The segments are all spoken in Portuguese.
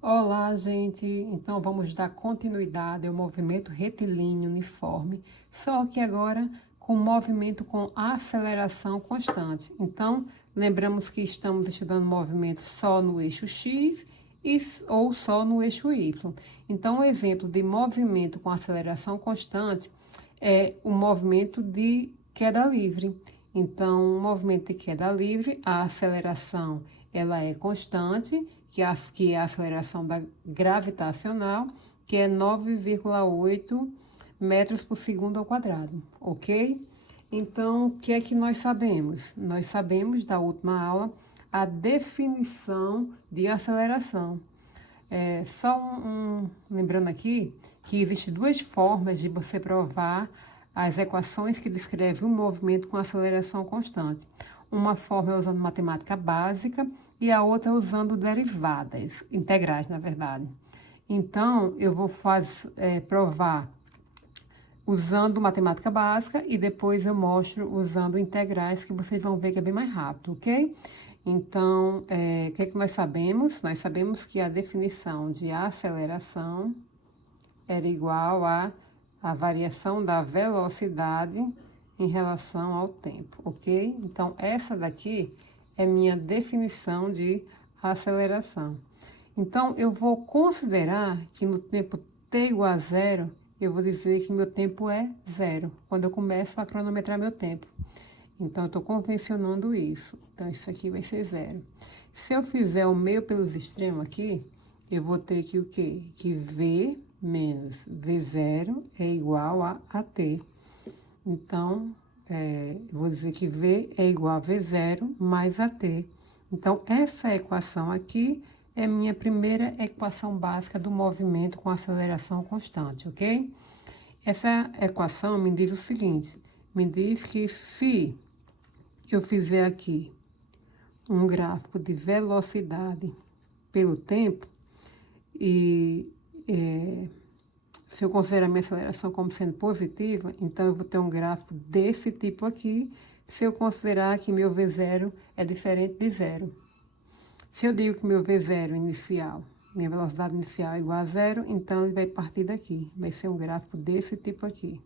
Olá, gente! Então, vamos dar continuidade ao movimento retilíneo uniforme, só que agora com movimento com aceleração constante. Então, lembramos que estamos estudando movimento só no eixo X ou só no eixo Y. Então, o exemplo de movimento com aceleração constante é o movimento de queda livre. Então, o movimento de queda livre, a aceleração ela é constante, que é a aceleração gravitacional, que é 9,8 metros por segundo ao quadrado, ok? Então, o que é que nós sabemos? Nós sabemos da última aula a definição de aceleração. Lembrando aqui que existem duas formas de você provar as equações que descrevem o movimento com aceleração constante. Uma forma é usando matemática básica e a outra usando derivadas, integrais, na verdade. Então, eu vou provar usando matemática básica e depois eu mostro usando integrais, que vocês vão ver que é bem mais rápido, ok? Então, o que é que nós sabemos? Nós sabemos que a definição de aceleração era igual à variação da velocidade em relação ao tempo, ok? Então, essa daqui é minha definição de aceleração. Então, eu vou considerar que no tempo t igual a zero, eu vou dizer que meu tempo é zero, quando eu começo a cronometrar meu tempo. Então, eu estou convencionando isso. Então, isso aqui vai ser zero. Se eu fizer o meio pelos extremos aqui, eu vou ter que o quê? Que V menos V0 é igual a AT. Então, eu vou dizer que V é igual a V0 mais AT. Então, essa equação aqui é minha primeira equação básica do movimento com aceleração constante, ok? Essa equação me diz o seguinte, me diz que se eu fizer aqui um gráfico de velocidade pelo tempo e se eu considerar a minha aceleração como sendo positiva, então eu vou ter um gráfico desse tipo aqui, se eu considerar que meu V0 é diferente de zero. Se eu digo que meu V0 inicial, minha velocidade inicial é igual a zero, então ele vai partir daqui, vai ser um gráfico desse tipo aqui,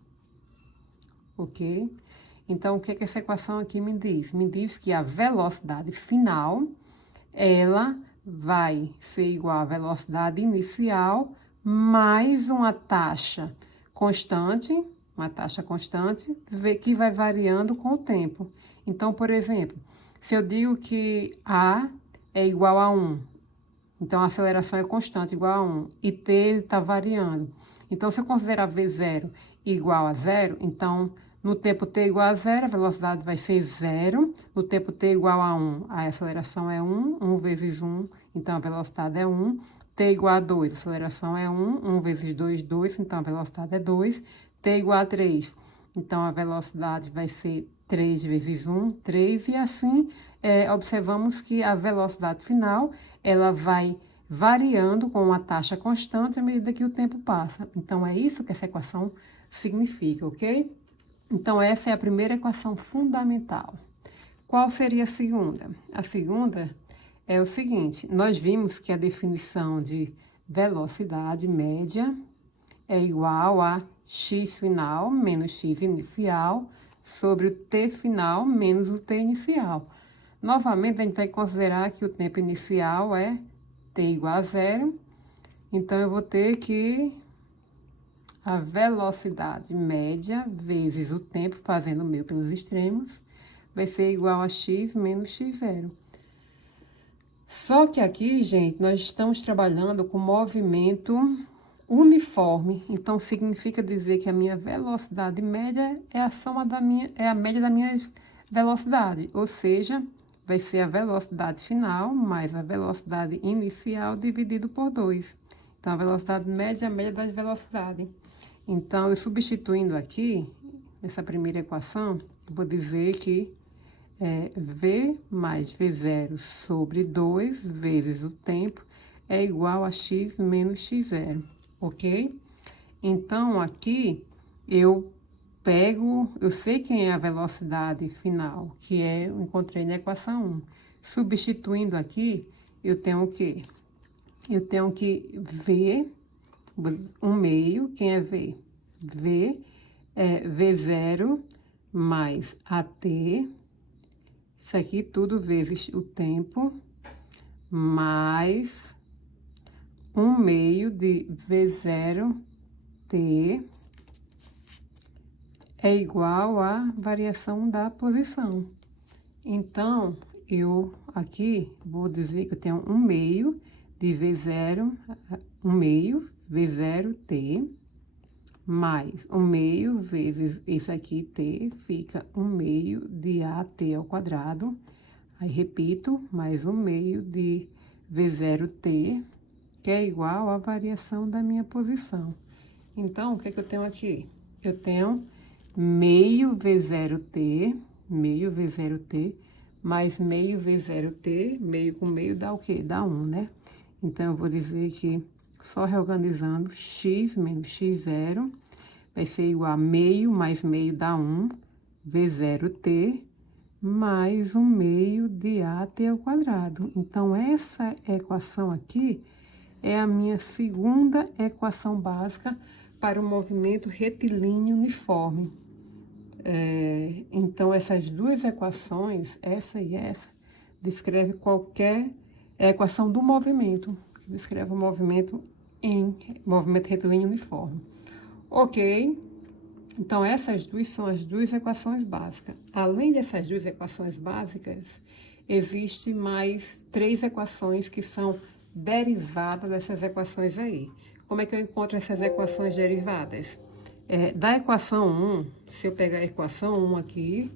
ok? Então, o que é que essa equação aqui me diz? Me diz que a velocidade final, ela vai ser igual à velocidade inicial mais uma taxa constante que vai variando com o tempo. Então, por exemplo, se eu digo que A é igual a 1, então a aceleração é constante, igual a 1, e T está variando. Então, se eu considerar V0 igual a 0, então no tempo t igual a 0, a velocidade vai ser 0. No tempo t igual a 1, a aceleração é 1. 1 vezes 1, então a velocidade é 1. T igual a 2, a aceleração é 1. 1 vezes 2, 2, então a velocidade é 2. T igual a 3, então a velocidade vai ser 3 vezes 1, 3. E assim, observamos que a velocidade final, ela vai variando com uma taxa constante à medida que o tempo passa. Então, é isso que essa equação significa, ok? Então, essa é a primeira equação fundamental. Qual seria a segunda? A segunda é o seguinte, nós vimos que a definição de velocidade média é igual a x final menos x inicial sobre o t final menos o t inicial. Novamente, a gente vai considerar que o tempo inicial é t igual a zero, então eu vou ter que a velocidade média vezes o tempo, fazendo o meio pelos extremos, vai ser igual a x menos x0. Só que aqui, gente, nós estamos trabalhando com movimento uniforme. Então, significa dizer que a minha velocidade média é a média da minha velocidade. Ou seja, vai ser a velocidade final mais a velocidade inicial dividido por 2. Então, a velocidade média é a média da velocidade. Então, eu substituindo aqui, nessa primeira equação, eu vou dizer que V mais V0 sobre 2 vezes o tempo é igual a x menos x0, ok? Então, aqui, eu sei quem é a velocidade final, que eu encontrei na equação 1. Substituindo aqui, eu tenho o quê? eu tenho que V, 1/2, quem é V? V é V0 mais AT, isso aqui tudo vezes o tempo, mais 1/2 de V0T é igual à variação da posição. Então, eu aqui vou dizer que eu tenho 1/2 de V0, 1/2 V0T, mais 1/2 vezes isso aqui, T, fica 1/2 de AT ao quadrado. Aí, repito, mais 1/2 de V0T, que é igual à variação da minha posição. Então, o que é que eu tenho aqui? Eu tenho meio V0T, mais meio V0T, meio com meio dá o quê? Dá 1, né? Então, eu vou dizer que, só reorganizando, x menos x0 vai ser igual a meio mais meio dá 1, V0T, mais 1/2 de AT ao quadrado. Então, essa equação aqui é a minha segunda equação básica para o movimento retilíneo uniforme. Então, essas duas equações, essa e essa, descreve qualquer equação do movimento, que descreve o movimento em movimento retilíneo uniforme. Ok? Então, essas duas são as duas equações básicas. Além dessas duas equações básicas, existe mais 3 equações que são derivadas dessas equações aí. Como é que eu encontro essas equações derivadas? Da equação 1, se eu pegar a equação 1 aqui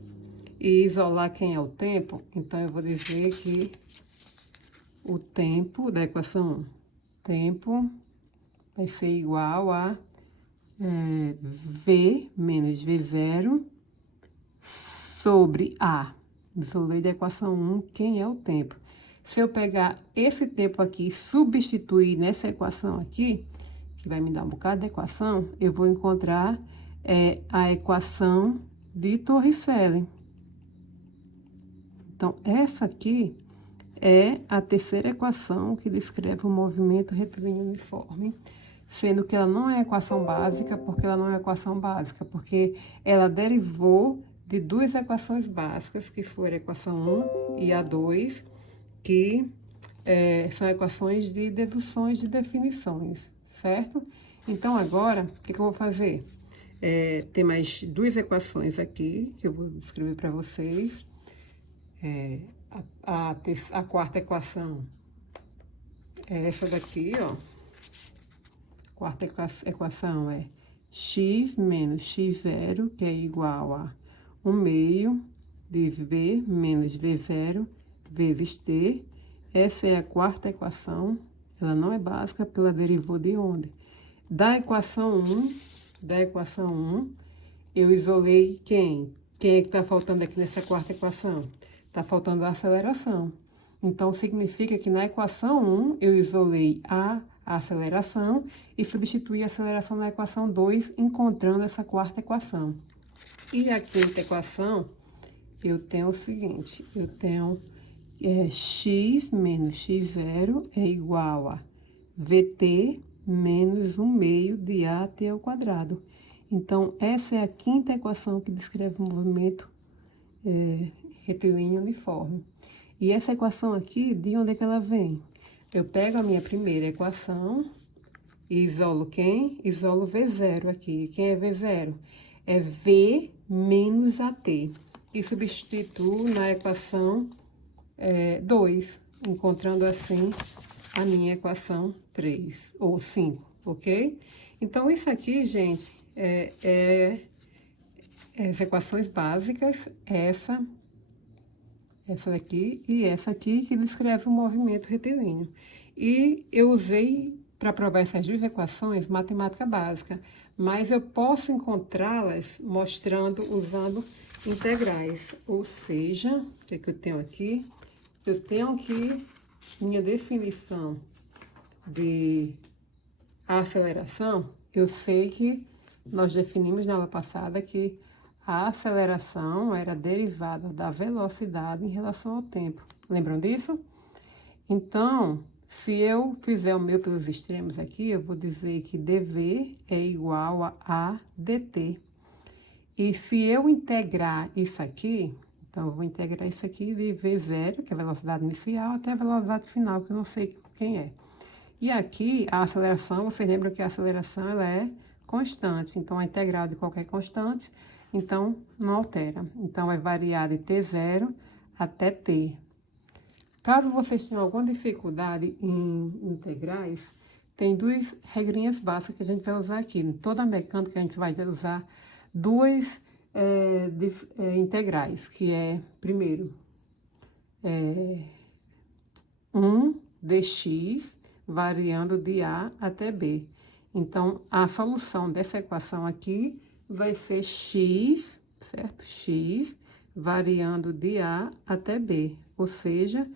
e isolar quem é o tempo, então eu vou dizer que o tempo da equação 1, tempo vai ser igual a V menos V0 sobre A. Isolei da equação 1 quem é o tempo. Se eu pegar esse tempo aqui e substituir nessa equação aqui, que vai me dar um bocado de equação, eu vou encontrar a equação de Torricelli. Então, essa aqui é a terceira equação que descreve o movimento retilíneo uniforme, sendo que ela não é equação básica, porque ela derivou de duas equações básicas, que foram a equação 1 e a 2, que são equações de deduções de definições, certo? Então, agora, o que eu vou fazer? Tem mais duas equações aqui, que eu vou escrever para vocês. A quarta equação é essa daqui, ó. Quarta equação é x menos x0, que é igual a 1/2 de V menos V0 vezes T. Essa é a quarta equação. Ela não é básica, porque ela derivou de onde? Da equação 1, eu isolei quem? Quem é que está faltando aqui nessa quarta equação? Está faltando a aceleração. Então, significa que na equação 1, eu isolei a aceleração e substituí a aceleração na equação 2, encontrando essa quarta equação. E a quinta equação, eu tenho o seguinte, eu tenho x menos x0 é igual a VT menos 1/2 de AT ao quadrado. Então, essa é a quinta equação que descreve o movimento retilíneo uniforme. E essa equação aqui, de onde é que ela vem? Eu pego a minha primeira equação e isolo quem? Isolo V0 aqui. Quem é V0? É V menos AT. E substituo na equação 2, encontrando assim a minha equação 3, ou 5, ok? Então, isso aqui, gente, as equações básicas, essa daqui e essa aqui, que descreve o movimento retilíneo. E eu usei, para provar essas duas equações, matemática básica, mas eu posso encontrá-las usando integrais. Ou seja, o que eu tenho aqui? Eu tenho aqui minha definição de aceleração. Eu sei que nós definimos na aula passada que a aceleração era derivada da velocidade em relação ao tempo. Lembram disso? Então, se eu fizer o meu pelos extremos aqui, eu vou dizer que dV é igual a dt. E se eu integrar isso aqui, então eu vou integrar isso aqui de V0, que é a velocidade inicial, até a velocidade final, que eu não sei quem é. E aqui, a aceleração, vocês lembram que a aceleração, ela é constante. Então, a integral de qualquer constante, então, não altera. Então, vai variar de T0 até T. Caso vocês tenham alguma dificuldade em integrais, tem duas regrinhas básicas que a gente vai usar aqui. Em toda a mecânica, a gente vai usar duas integrais, que é, primeiro, 1 dx variando de A até B. Então, a solução dessa equação aqui vai ser x, certo? X variando de A até B. Ou seja,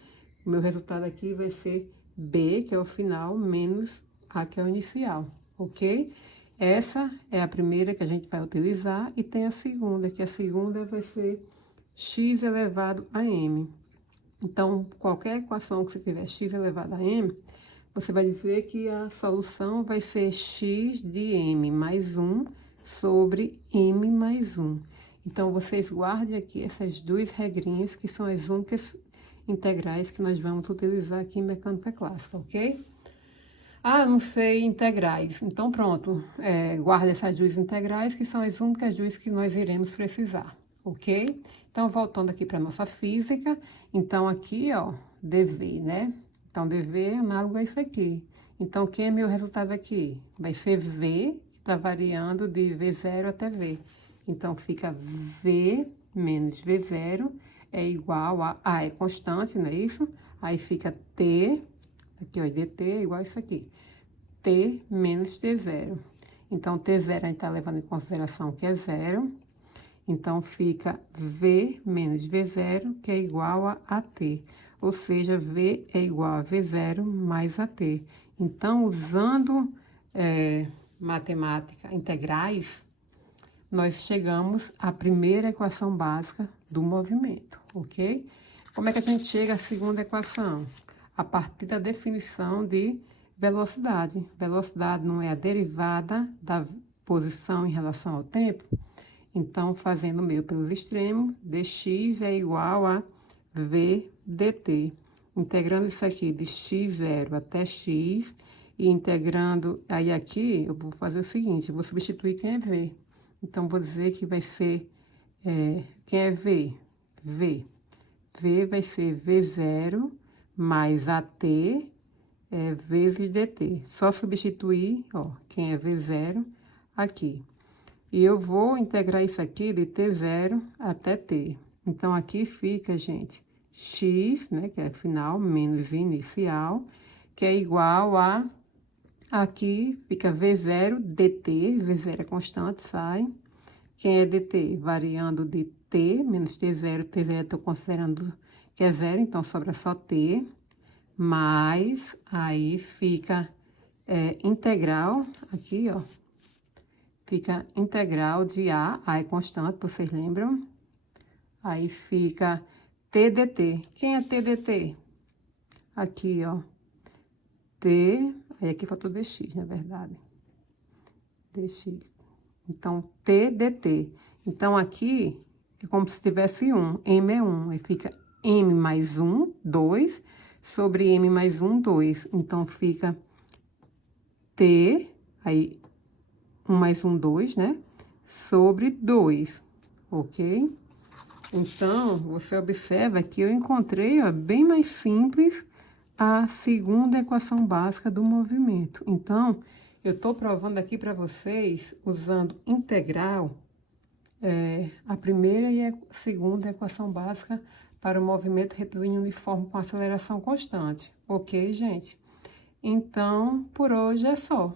o meu resultado aqui vai ser B, que é o final, menos A, que é o inicial, ok? Essa é a primeira que a gente vai utilizar e tem a segunda, que a segunda vai ser x elevado a m. Então, qualquer equação que você tiver x elevado a m, você vai dizer que a solução vai ser x de m mais 1 sobre m mais 1. Então, vocês guardem aqui essas duas regrinhas, que são as únicas integrais que nós vamos utilizar aqui em mecânica clássica, ok? Ah, não sei integrais. Então, pronto. Guarda essas duas integrais, que são as únicas duas que nós iremos precisar, ok? Então, voltando aqui para nossa física. Então, aqui, ó, dV, né? Então, dV é análogo a isso aqui. Então, quem é meu resultado aqui? Vai ser V, que está variando de V0 até V. Então, fica V menos V0 é igual a... A é constante, não é isso? Aí fica T... Aqui, ó, dt é igual a isso aqui. T menos T0. Então, T0 a gente tá levando em consideração que é 0. Então, fica V menos V0, que é igual a AT. Ou seja, V é igual a V0 mais AT. Então, usando matemática integrais, nós chegamos à primeira equação básica do movimento, ok? Como é que a gente chega à segunda equação? A partir da definição de velocidade. Velocidade não é a derivada da posição em relação ao tempo? Então, fazendo o meio pelos extremos, dx é igual a v dt. Integrando isso aqui de x0 até x, e integrando, aí aqui, eu vou fazer o seguinte, eu vou substituir quem é v. Então, vou dizer que vai ser, quem é v? V. V vai ser v0 mais AT vezes dt. Só substituir, ó, quem é V0 aqui. E eu vou integrar isso aqui de T0 até T. Então, aqui fica, gente, x, né, que é final, menos inicial, que é igual a... Aqui fica V0 dt, V0 é constante, sai. Quem é dt? Variando de T menos T0, T0 eu estou considerando que é 0, então sobra só T, mais, aí fica integral, aqui, ó, fica integral de A é constante, vocês lembram? Aí fica T dt. Quem é T dt? Aqui, ó, T, aí aqui faltou dx, na verdade, dx. Então, T dt. Então, aqui é como se tivesse 1, m é 1, aí fica m mais 1, 2, sobre m mais 1, 2. Então, fica t, aí 1 mais 1, 2, né? Sobre 2, ok? Então, você observa que eu encontrei, ó, bem mais simples, a segunda equação básica do movimento. Então, eu estou provando aqui para vocês, usando integral, a primeira e a segunda equação básica para o movimento retilíneo uniforme com aceleração constante. Ok, gente? Então, por hoje é só.